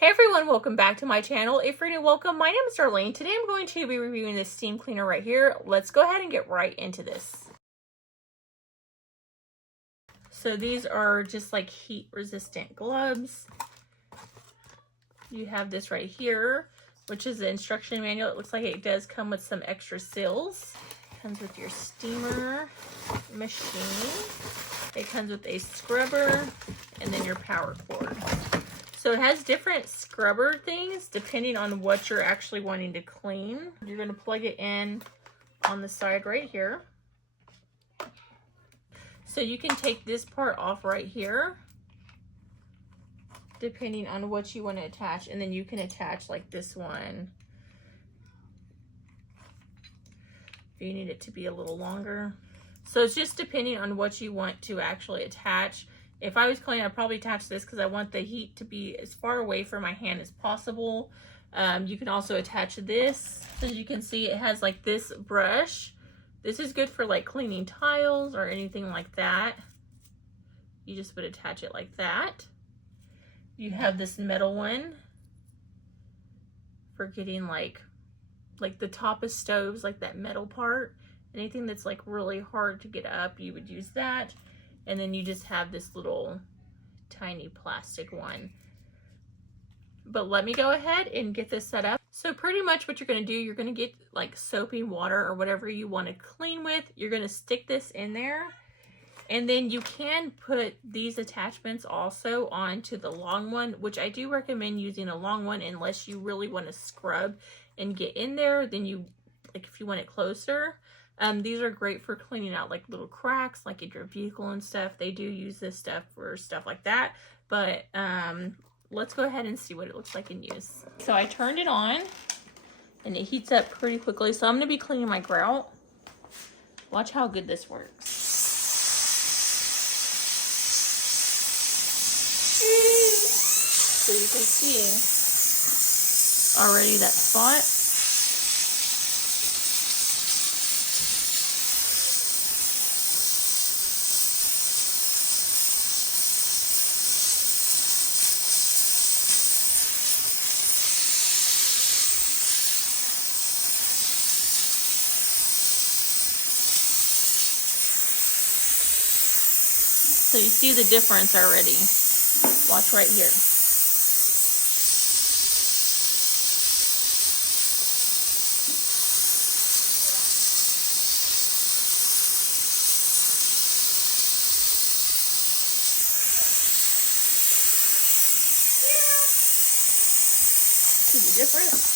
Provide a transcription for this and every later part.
Hey everyone, welcome back to my channel. If you're new, welcome. My name is Darlene. Today I'm going to be reviewing this steam cleaner right here. Let's go ahead and get right into this. So these are just like heat resistant gloves. You have this right here, which is the instruction manual. It looks like it does come with some extra seals. It comes with your steamer machine. It comes with a scrubber and then your power cord. So it has different scrubber things depending on what you're actually wanting to clean. You're going to plug it in on the side right here. So you can take this part off right here depending on what you want to attach, and then you can attach like this one if you need it to be a little longer. So it's just depending on what you want to actually attach. If I was cleaning, I'd probably attach this because I want the heat to be as far away from my hand as possible. You can also attach this. As you can see, it has like this brush. This is good for like cleaning tiles or anything like that. You just would attach it like that. You have this metal one for getting like the top of stoves, like that metal part. Anything that's like really hard to get up, you would use that. And then you just have this little tiny plastic one. But let me go ahead and get this set up. So pretty much what you're gonna do, you're gonna get like soaping water or whatever you wanna clean with. You're gonna stick this in there. And then you can put these attachments also onto the long one, which I do recommend using a long one unless you really wanna scrub and get in there. Then you, like if you want it closer. These are great for cleaning out like little cracks, like in your vehicle and stuff. They do use this stuff for stuff like that. But let's go ahead and see what it looks like in use. So I turned it on and it heats up pretty quickly. So I'm going to be cleaning my grout. Watch how good this works. So you can see already that spot. So you see the difference already. Watch right here. See the difference?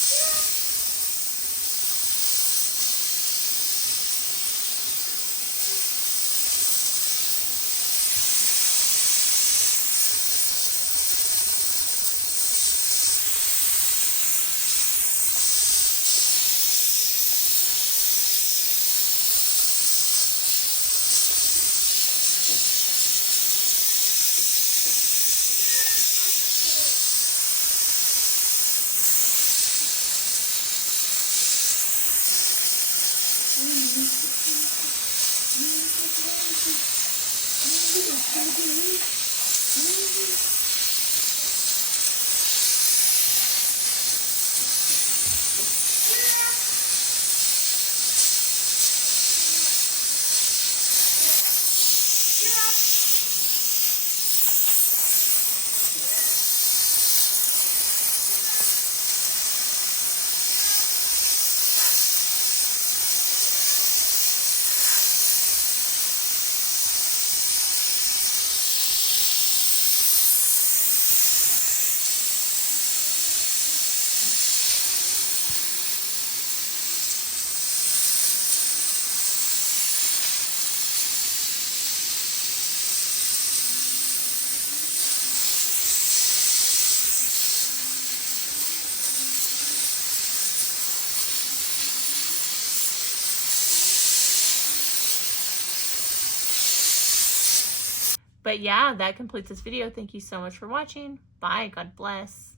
But yeah, that completes this video. Thank you so much for watching. Bye. God bless.